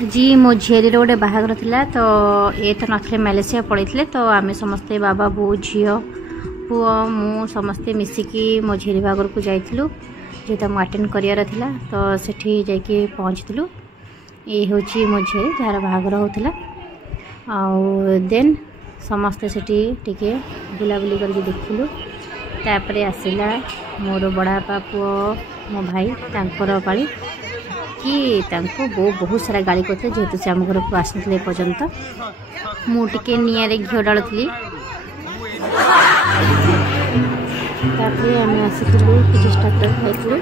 जी मो झील गोटे बाहागर था तो ये तो नथिले मालेसिया पड़े तो आम समस्ते बाबा बो झी पुओ मु समस्ते मिसिकी मो झील बाहागर को जाइलु जेहेतु आम अटेंड करार तो सेठी जाइए पहुँचलु। ये हूँ मो झील जार बाहागर होता देन समस्ते सेठी टिके बुलाबुली करके देखिलु। तापर आसला मोर बड़ापा पुओ मो भाई तांकर पाली कि तांको बहुत सारा गाड़ी करते जेहेतु से आम घर को आसते पर्यंत मुझे निआरे घी डालुली। तापर आम आसलु कि स्टार्टर खाइलु।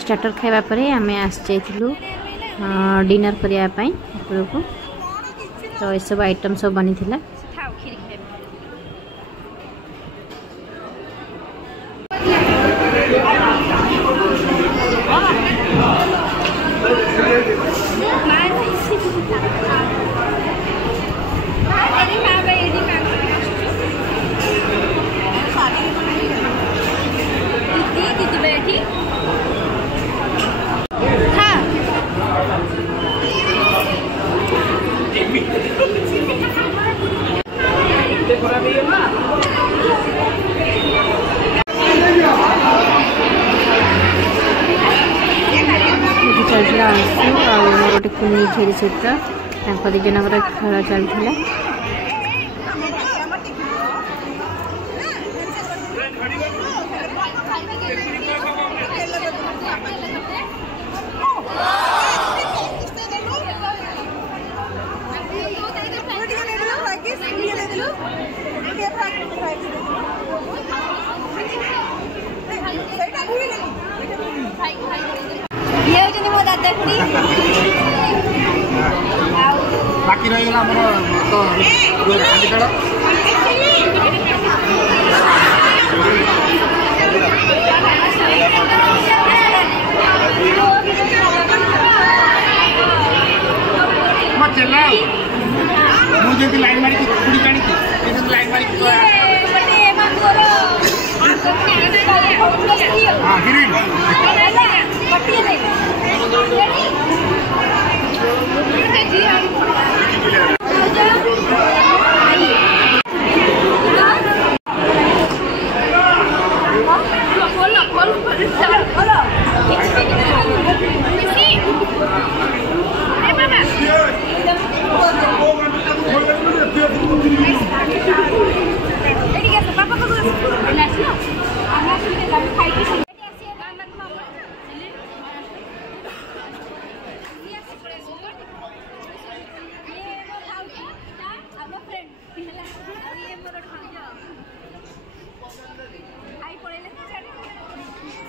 स्टार्टर खाइबा परे आम आसलु डिनर करने उपरको तो ये सब आइटम सब बनी थिला। गोटे कुनी झील सहित दी जन खेल चलता। बाकी रहीगला तो मुझे लाइन मारी खुड़ी काढ़ी लाइन मारी हाँ हिरोइन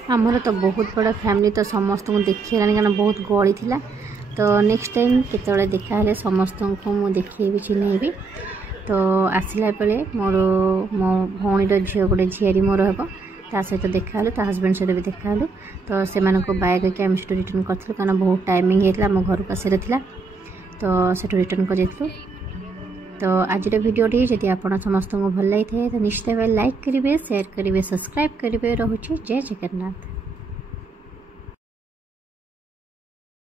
आमर तो बहुत बड़ा फैमिली तो समस्त को देखिए क्या बहुत गली थिला तो नेक्स्ट टाइम केतले देखा समस्त को मुझे देखी चिन्हबी। तो आसला बेले मोर मो भौणीर झील गोटे झीआरी मोर हे ता सहित देखा ता हजबैंड सहित भी देखा तो से बाय करके आम से रिटर्न करूँ कारण बहुत टाइमिंग होता आम घर को आसार था तो से रिटर्न कर तो आज भिडियोटी जदि आप समस्त को भल लगी तो निश्चित भाव लाइक करेंगे शेयर करेंगे सब्सक्राइब करेंगे। रोचे जय जगन्नाथ।